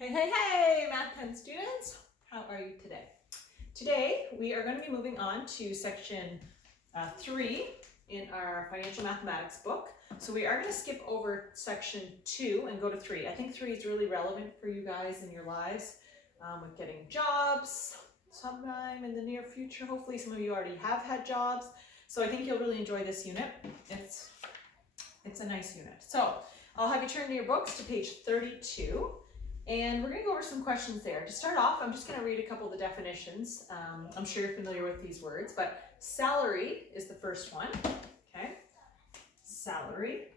Hey, hey, hey, Math 10 students. How are you today? Today, we are going to be moving on to section 3 in our financial mathematics book. So we are going to skip over section 2 and go to 3. I think 3 is really relevant for you guys in your lives with getting jobs sometime in the near future. Hopefully some of you already have had jobs. So I think you'll really enjoy this unit. It's a nice unit. So I'll have you turn to your books to page 32. And we're going to go over some questions there. To start off, I'm just going to read a couple of the definitions. I'm sure you're familiar with these words, but salary is the first one. Okay, salary.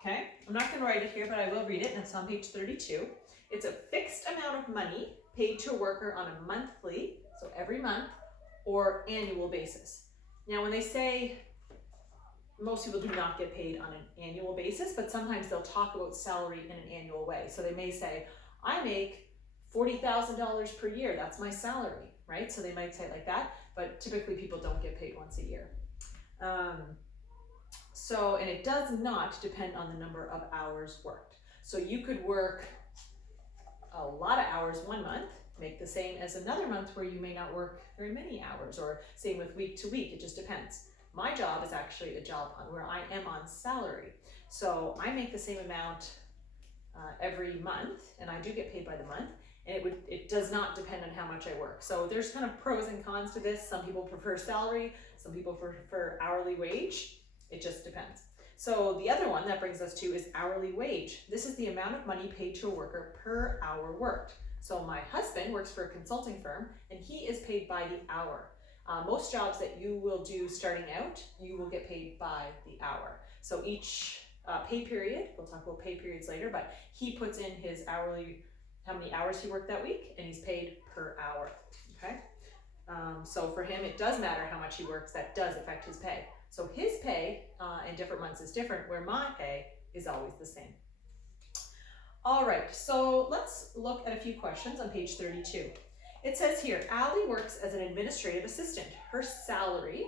Okay, I'm not going to write it here, but I will read it, and it's on page 32. It's a fixed amount of money paid to a worker on a monthly, so every month, or annual basis. Now, when they say most people do not get paid on an annual basis, but sometimes they'll talk about salary in an annual way. So they may say, I make $40,000 per year, that's my salary, right? So they might say it like that, but typically people don't get paid once a year. And it does not depend on the number of hours worked. So you could work a lot of hours one month, make the same as another month where you may not work very many hours, or same with week to week, it just depends. My job is actually a job where I am on salary. So I make the same amount every month, and I do get paid by the month, and it does not depend on how much I work. So there's kind of pros and cons to this. Some people prefer salary, some people prefer hourly wage. It just depends. So the other one that brings us to is hourly wage. This is the amount of money paid to a worker per hour worked. So my husband works for a consulting firm, and he is paid by the hour. Most jobs that you will do starting out, you will get paid by the hour. So each pay period, we'll talk about pay periods later, but he puts in his hourly, how many hours he worked that week, and he's paid per hour, okay? So for him, it does matter how much he works, that does affect his pay. So his pay in different months is different, where my pay is always the same. All right, so let's look at a few questions on page 32. It says here, Allie works as an administrative assistant. Her salary,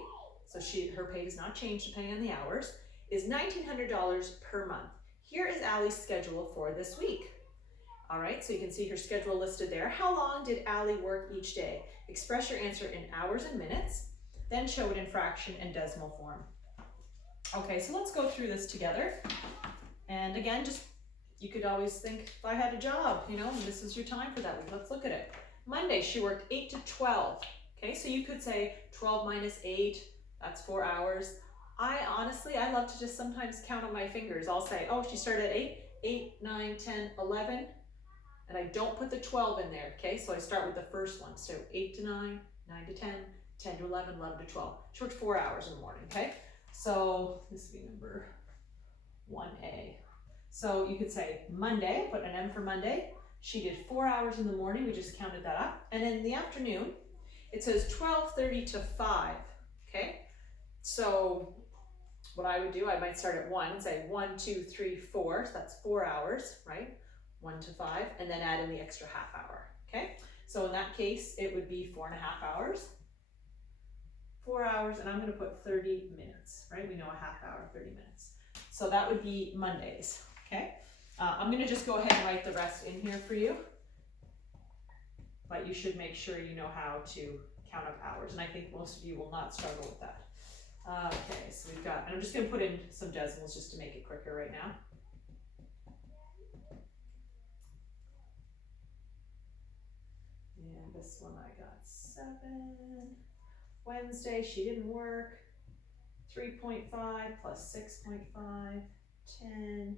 so her pay does not change depending on the hours, is $1,900 per month. Here is Allie's schedule for this week. All right, so you can see her schedule listed there. How long did Allie work each day? Express your answer in hours and minutes, then show it in fraction and decimal form. Okay, so let's go through this together. And again, you could always think, if I had a job, this is your time for that week. Let's look at it. Monday, she worked 8 to 12. Okay, so you could say 12 minus 8, that's 4 hours. I love to just sometimes count on my fingers. I'll say, oh, she started at 8, 9, 10, 11, and I don't put the 12 in there, okay? So I start with the first one. So 8 to 9, 9 to 10, 10 to 11, 11 to 12. She worked 4 hours in the morning, okay? So this would be number 1A. So you could say Monday, put an M for Monday. She did 4 hours in the morning, we just counted that up. And in the afternoon, it says 12:30 to 5, okay? So what I would do, I might start at 1 and say 1, 2, 3, 4, so that's 4 hours, right? 1 to 5, and then add in the extra half hour, okay? So in that case, it would be 4.5 hours. 4 hours, and I'm gonna put 30 minutes, right? We know a half hour, 30 minutes. So that would be Mondays, okay? I'm going to just go ahead and write the rest in here for you, but you should make sure you know how to count up hours, and I think most of you will not struggle with that. Okay, so we've got, and I'm just going to put in some decimals just to make it quicker right now. And this one I got 7. Wednesday, she didn't work. 3.5 plus 6.5, 10.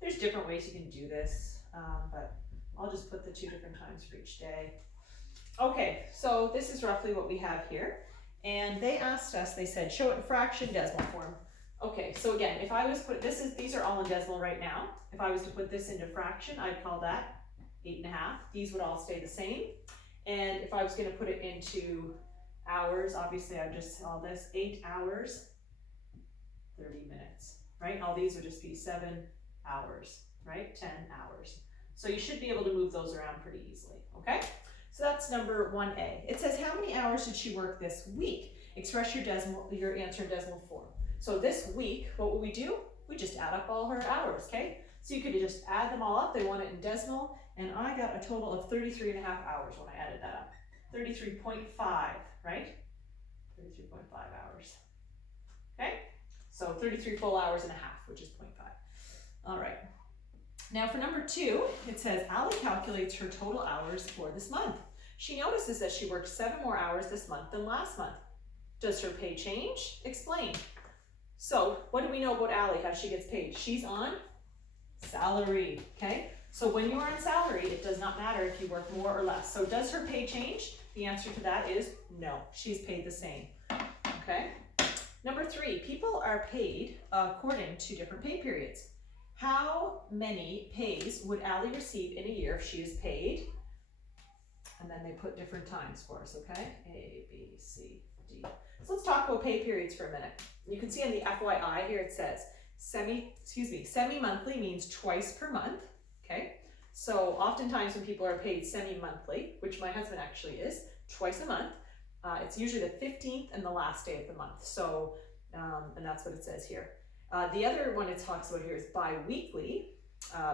There's different ways you can do this, but I'll just put the 2 different times for each day. Okay, so this is roughly what we have here. And they asked us, they said, show it in fraction, decimal form. Okay, so again, if I was these are all in decimal right now. If I was to put this into fraction, I'd call that 8.5. These would all stay the same. And if I was going to put it into hours, obviously I'd just call this 8 hours, 30 minutes, right? All these would just be 7 hours, right? 10 hours. So you should be able to move those around pretty easily, okay? So that's number 1A. It says, how many hours did she work this week? Express your answer in decimal form. So this week, what will we do? We just add up all her hours, okay? So you could just add them all up. They want it in decimal, and I got a total of 33 and a half hours when I added that up. 33.5, right? 33.5 hours. Okay? So 33 full hours and a half, which is 0.5. All right. Now for number 2, it says, Allie calculates her total hours for this month. She notices that she worked 7 more hours this month than last month. Does her pay change? Explain. So what do we know about Allie, how she gets paid? She's on salary, okay? So when you are on salary, it does not matter if you work more or less. So does her pay change? The answer to that is no, she's paid the same, okay? Number 3, people are paid according to different pay periods. How many pays would Allie receive in a year if she is paid? And then they put different times for us, okay? A, B, C, D. So let's talk about pay periods for a minute. You can see on the FYI here it says semi-monthly means twice per month, okay? So oftentimes when people are paid semi-monthly, which my husband actually is, twice a month, it's usually the 15th and the last day of the month. So, and that's what it says here. The other one it talks about here is bi-weekly,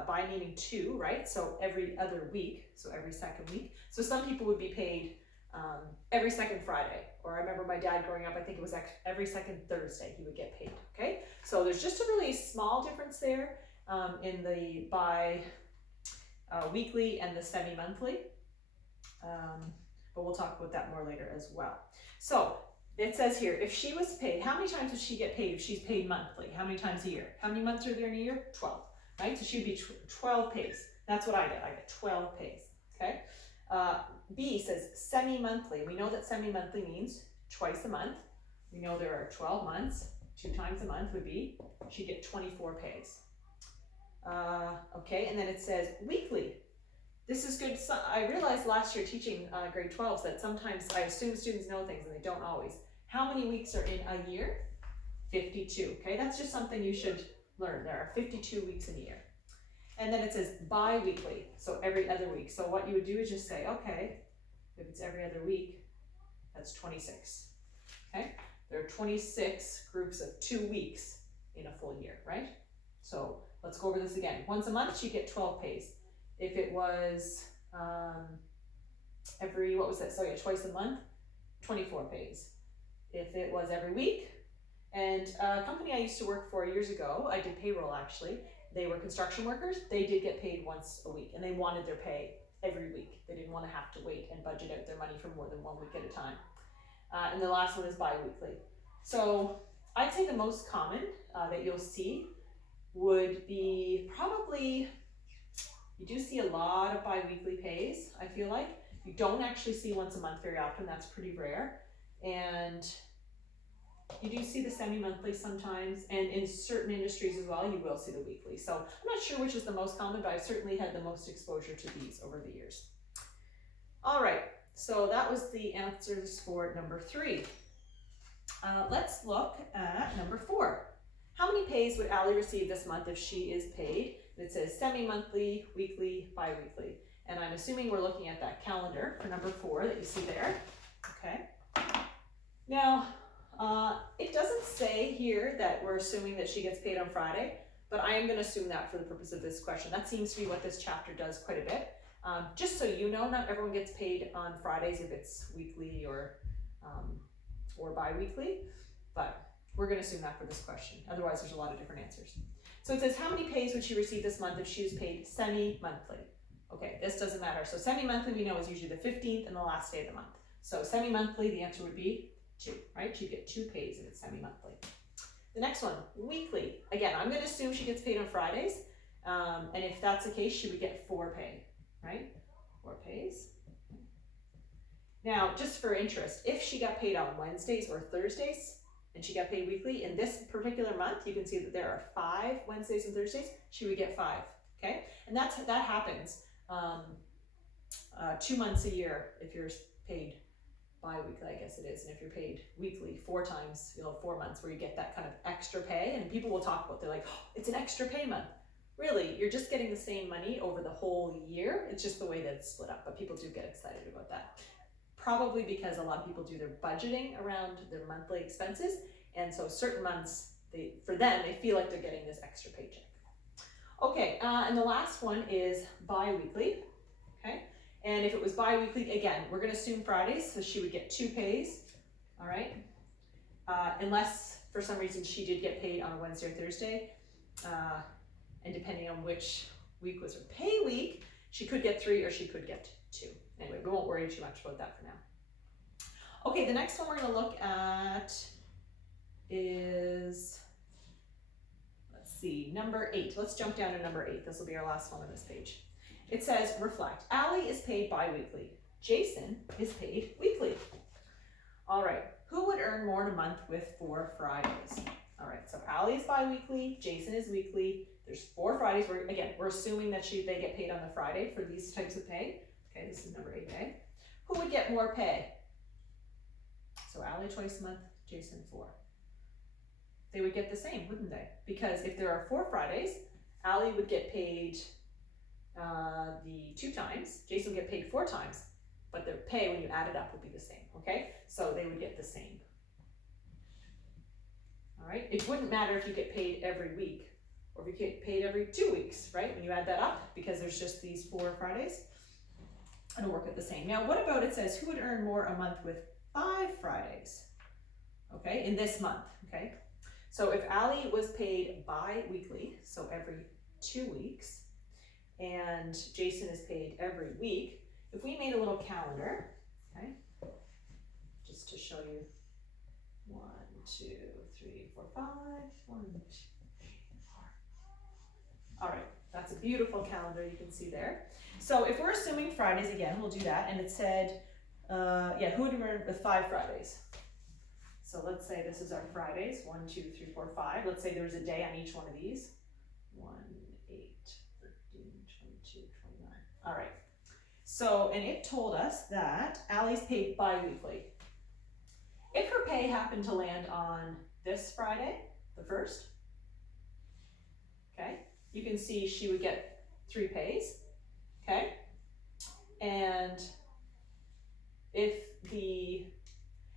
bi meaning 2, right? So every other week, so every second week. So some people would be paid every second Friday, or I remember my dad growing up, I think it was every second Thursday he would get paid, okay? So there's just a really small difference there in the bi-weekly and the semi-monthly, but we'll talk about that more later as well. So it says here, if she was paid, how many times would she get paid if she's paid monthly? How many times a year? How many months are there in a year? 12, right? So she would be 12 pays. That's what I get. I get 12 pays, okay? B says semi-monthly. We know that semi-monthly means twice a month. We know there are 12 months. 2 times a month would be, she'd get 24 pays. Okay, and then it says weekly. This is good. So I realized last year teaching grade 12s that sometimes I assume students know things and they don't always. How many weeks are in a year? 52, okay? That's just something you should learn. There are 52 weeks in a year. And then it says bi-weekly, so every other week. So what you would do is just say, okay, if it's every other week, that's 26, okay? There are 26 groups of 2 weeks in a full year, right? So let's go over this again. Once a month, you get 12 pays. If it was twice a month, 24 pays. If it was every week, and a company I used to work for years ago, I did payroll actually, they were construction workers, they did get paid once a week, and they wanted their pay every week. They didn't want to have to wait and budget out their money for more than 1 week at a time. And the last one is bi-weekly. So I'd say the most common that you'll see would be probably, you do see a lot of bi-weekly pays, I feel like. You don't actually see once a month very often, that's pretty rare. And you do see the semi-monthly sometimes, and in certain industries as well, you will see the weekly. So I'm not sure which is the most common, but I've certainly had the most exposure to these over the years. All right, so that was the answers for number 3. Let's look at number 4. How many pays would Allie receive this month if she is paid? It says semi-monthly, weekly, bi-weekly. And I'm assuming we're looking at that calendar for number 4 that you see there. Okay. Now, it doesn't say here that we're assuming that she gets paid on Friday, but I am going to assume that for the purpose of this question. That seems to be what this chapter does quite a bit. Just so you know, not everyone gets paid on Fridays if it's weekly or bi-weekly, but we're going to assume that for this question. Otherwise, there's a lot of different answers. So it says, how many pays would she receive this month if she was paid semi-monthly? Okay, this doesn't matter. So semi-monthly we know is usually the 15th and the last day of the month. So semi-monthly, the answer would be 2, right? She'd get 2 pays if it's semi-monthly. The next one, weekly. Again, I'm going to assume she gets paid on Fridays. And if that's the case, she would get 4 pay, right? 4 pays. Now, just for interest, if she got paid on Wednesdays or Thursdays, and she got paid weekly, in this particular month, you can see that there are 5 Wednesdays and Thursdays, she would get 5, okay? And that happens 2 months a year if you're paid bi-weekly, I guess it is. And if you're paid weekly 4 times, you'll have 4 months where you get that kind of extra pay. And people will talk about, they're like, oh, it's an extra pay month. Really, you're just getting the same money over the whole year. It's just the way that it's split up, but people do get excited about that. Probably because a lot of people do their budgeting around their monthly expenses. And so certain months, for them, they feel like they're getting this extra paycheck. Okay, and the last one is bi-weekly, okay? And if it was bi-weekly, again, we're gonna assume Fridays, so she would get 2 pays, all right? Unless for some reason she did get paid on a Wednesday or Thursday, and depending on which week was her pay week, she could get 3 or she could get 2. Anyway, we won't worry too much about that for now. Okay, the next one we're gonna look at is, let's see, number 8. Let's jump down to number 8. This will be our last one on this page. It says, reflect. Allie is paid bi-weekly. Jason is paid weekly. All right, who would earn more in a month with 4 Fridays? All right, so Allie is bi-weekly, Jason is weekly. There's 4 Fridays. We're assuming that they get paid on the Friday for these types of pay. Okay, this is number 8A. Who would get more pay? So Allie twice a month, Jason 4. They would get the same, wouldn't they? Because if there are 4 Fridays, Allie would get paid the 2 times, Jason would get paid 4 times, but their pay when you add it up would be the same, okay? So they would get the same. All right, it wouldn't matter if you get paid every week or if you get paid every 2 weeks, right? When you add that up, because there's just these 4 Fridays, it'll work out the same. Now, what about it says, who would earn more a month with 5 Fridays? Okay, in this month, okay? So if Allie was paid bi-weekly, so every 2 weeks, and Jason is paid every week, if we made a little calendar, okay, just to show you 1, 2, 3, 4, 5, 1, 2, 3, 4. All right, that's a beautiful calendar you can see there. So if we're assuming Fridays again, we'll do that, and it said, who would earn with 5 Fridays? So let's say this is our Fridays, 1, 2, 3, 4, 5. Let's say there was a day on each one of these. 1, 8, 13, 22, 29. All right. So, and it told us that Allie's paid bi-weekly. If her pay happened to land on this Friday, the 1st, okay, you can see she would get 3 pays, okay? And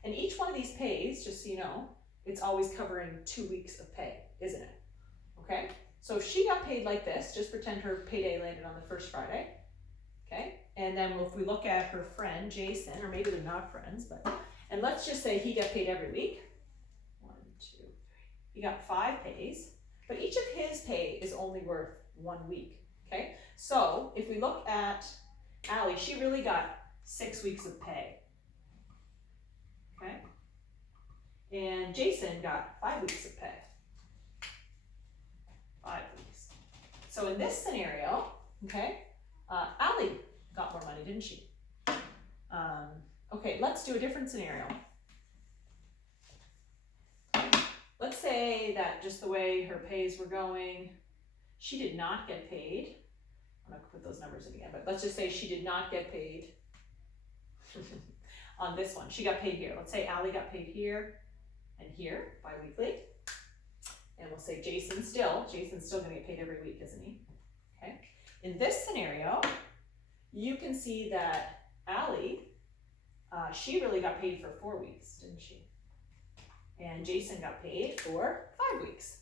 and each one of these pays, just so you know, it's always covering 2 weeks of pay, isn't it? Okay, so if she got paid like this, just pretend her payday landed on the 1st Friday, okay? And then if we look at her friend, Jason, or maybe they're not friends, and let's just say he got paid every week. 1, 2, 3. He got 5 pays, but each of his pay is only worth 1 week, okay? So if we look at Allie, she really got 6 weeks of pay. Okay, and Jason got 5 weeks of pay. 5 weeks. So in this scenario, okay, Allie got more money, didn't she? Okay, let's do a different scenario. Let's say that just the way her pays were going, she did not get paid. I'm not gonna put those numbers in again, but let's just say she did not get paid. On this one, she got paid here. Let's say Allie got paid here and here bi-weekly, and we'll say Jason's still gonna get paid every week, isn't he? Okay. In this scenario, you can see that Allie, she really got paid for 4 weeks, didn't she? And Jason got paid for 5 weeks.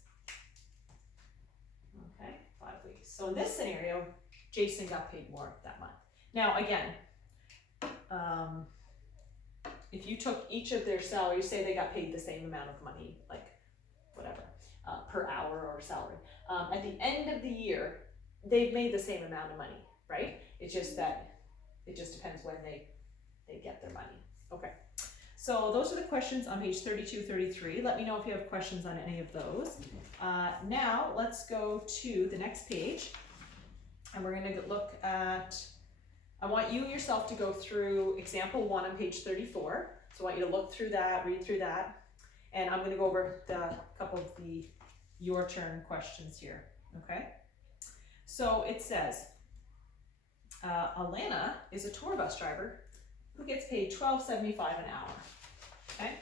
Okay, 5 weeks. So in this scenario, Jason got paid more that month. Now again, if you took each of their salaries, say they got paid the same amount of money, like whatever, per hour or salary, at the end of the year, they've made the same amount of money, right? It's just that it just depends when they get their money. Okay, so those are the questions on page 32, 33. Let me know if you have questions on any of those. Now let's go to the next page, and we're gonna look at, I want you yourself to go through example 1 on page 34. So I want you to look through that, read through that, and I'm going to go over a couple of the your turn questions here, okay? So it says, Alana is a tour bus driver who gets paid $12.75 an hour, okay?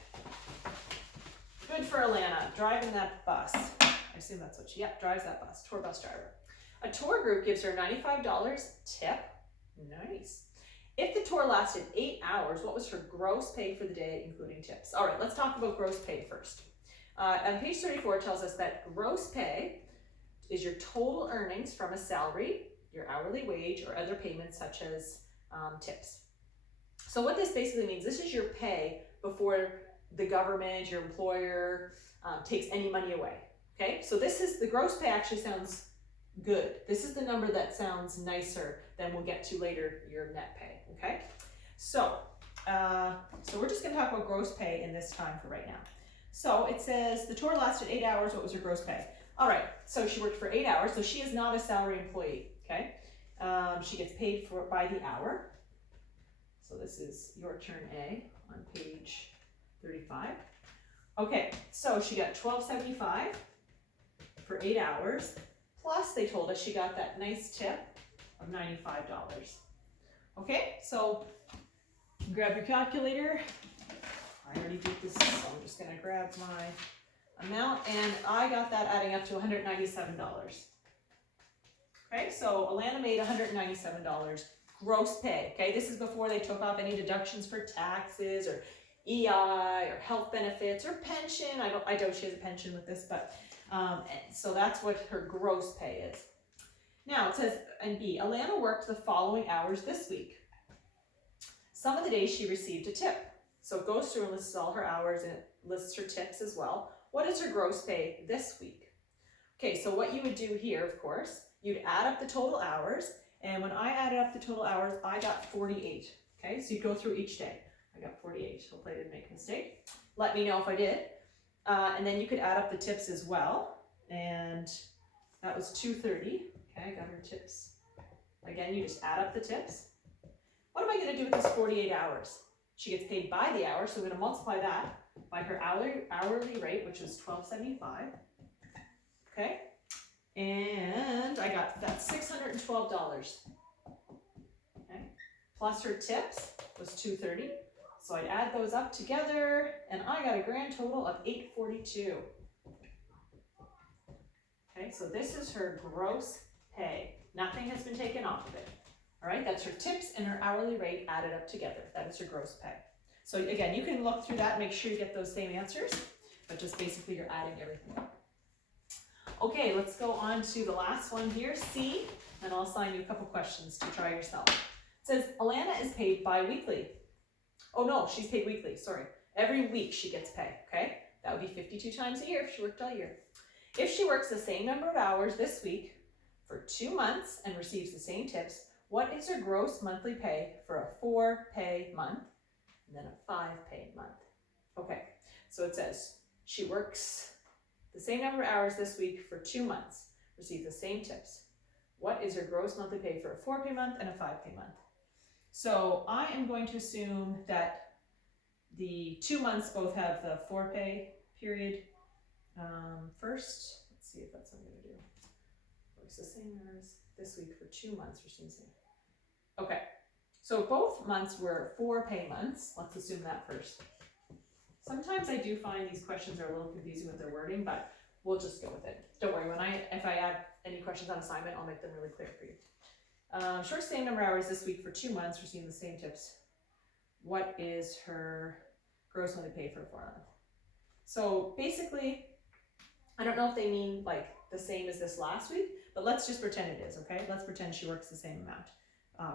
Good for Alana, driving that bus. I assume that's what she, drives that bus, tour bus driver. A tour group gives her $95 tip. Nice. If the tour lasted 8 hours, what was her gross pay for the day, including tips? All right, let's talk about gross pay first. On page 34, it tells us that gross pay is your total earnings from a salary, your hourly wage, or other payments such as tips. So what this basically means, this is your pay before the government, your employer, takes any money away. Okay, so this is the gross pay. Actually sounds good. This is the number that sounds nicer than we'll get to later, your net pay. Okay, so we're just going to talk about gross pay in this time for right now. So it says the tour lasted 8 hours. What was her gross pay? All right, so she worked for 8 hours, so she is not a salary employee. Okay, she gets paid by the hour. So this is your turn A on page 35. Okay, so she got $12.75 for 8 hours, plus they told us she got that nice tip of $95. Okay, so grab your calculator. I already did this, so I'm just gonna grab my amount, and I got that adding up to $197. Okay, so Alana made $197 gross pay. Okay, this is before they took off any deductions for taxes or EI or health benefits or pension. I doubt she has a pension with this, but so that's what her gross pay is. Now it says in B, Alana worked the following hours this week. Some of the days she received a tip. So it goes through and lists all her hours and it lists her tips as well. What is her gross pay this week? Okay, so what you would do here, of course, you'd add up the total hours, and when I added up the total hours, I got 48. Okay, so you go through each day. I got 48. Hopefully I didn't make a mistake. Let me know if I did. And then you could add up the tips as well, and that was $230. Okay, I got her tips. Again, you just add up the tips. What am I going to do with this 48 hours? She gets paid by the hour, so we're going to multiply that by her hourly rate, which is $12.75. Okay, and I got that $612. Okay, plus her tips was $230. So I'd add those up together, and I got a grand total of $842. Okay, so this is her gross pay. Nothing has been taken off of it. All right, that's her tips and her hourly rate added up together. That is her gross pay. So again, you can look through that and make sure you get those same answers, but just basically you're adding everything up. Okay, let's go on to the last one here, C, and I'll assign you a couple questions to try yourself. It says, Alana is paid bi-weekly. Oh no, she's paid weekly, sorry. Every week she gets pay, okay? That would be 52 times a year if she worked all year. If she works the same number of hours this week for 2 months and receives the same tips, what is her gross monthly pay for a 4-pay month and then a 5-pay month? Okay, so it says she works the same number of hours this week for 2 months, receives the same tips. What is her gross monthly pay for a 4-pay month and a 5-pay month? So I am going to assume that the 2 months both have the 4-pay period first. Let's see if that's what I'm going to do. Works the same hours this week for 2 months, receives the same. Okay, so both months were 4-pay months. Let's assume that first. Sometimes I do find these questions are a little confusing with their wording, but we'll just go with it. Don't worry, if I add any questions on assignment, I'll make them really clear for you. Short same number of hours this week for 2 months, receiving the same tips. What is her gross monthly pay for 4 months? So basically, I don't know if they mean like the same as this last week, but let's just pretend it is, okay? Let's pretend she works the same amount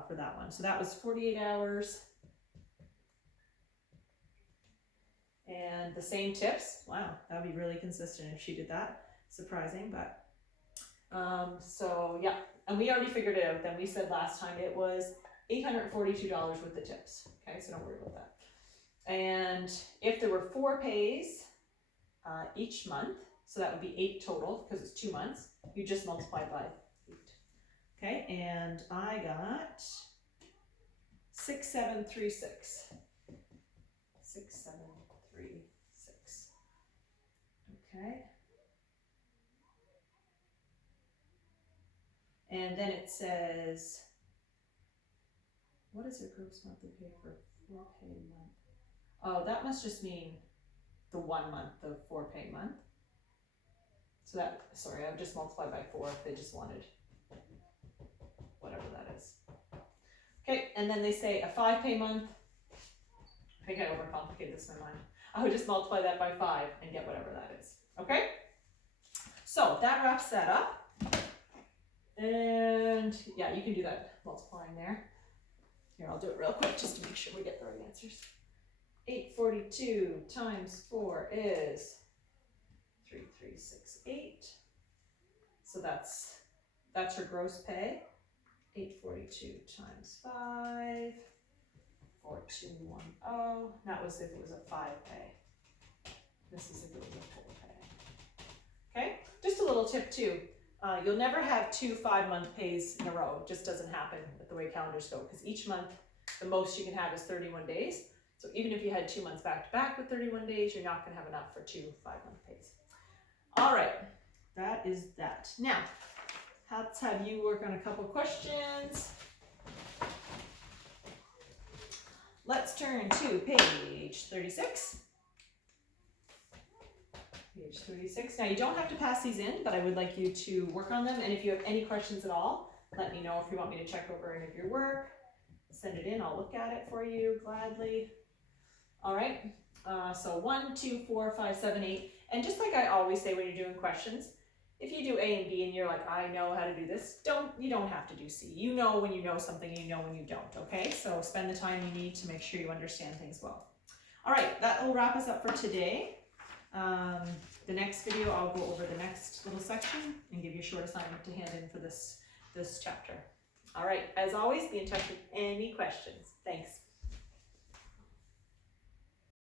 for that one. So that was 48 hours. And the same tips. Wow, that would be really consistent if she did that. Surprising, but so yeah. And we already figured it out. Then we said last time it was $842 with the tips. Okay, so don't worry about that. And if there were 4 pays each month, so that would be 8 total because it's 2 months, you just multiply by 8. Okay, and I got 6736. 6736. Okay. And then it says, what is your gross monthly pay for 4-pay month? Oh, that must just mean the 1 month, the 4-pay month. So that, sorry, I've just multiplied by 4 if they just wanted whatever that is. Okay, and then they say a 5-pay month. I think I overcomplicated this in my mind. I would just multiply that by 5 and get whatever that is. Okay? So that wraps that up. And yeah, you can do that multiplying there. Here, I'll do it real quick just to make sure we get the right answers. 842 times 4 is 3368. So that's her gross pay. 842 times 5, 4210. That was if it was a 5 pay. This is if it was a 4 pay. Okay, just a little tip too. You'll never have 2 5-month pays in a row. It just doesn't happen with the way calendars go, because each month the most you can have is 31 days. So even if you had 2 months back to back with 31 days, you're not going to have enough for 2 5-month pays. All right, that is that. Now, let's have you work on a couple questions. Let's turn to page 36. Page 36. Now you don't have to pass these in, but I would like you to work on them. And if you have any questions at all, let me know. If you want me to check over any of your work, send it in. I'll look at it for you gladly. All right. So 1, 2, 4, 5, 7, 8. And just like I always say when you're doing questions, if you do A and B and you're like, I know how to do this, you don't have to do C. You know when you know something, you know when you don't, okay? So spend the time you need to make sure you understand things well. All right, that will wrap us up for today. The next video, I'll go over the next little section and give you a short assignment to hand in for this chapter. All right, as always, be in touch with any questions. Thanks.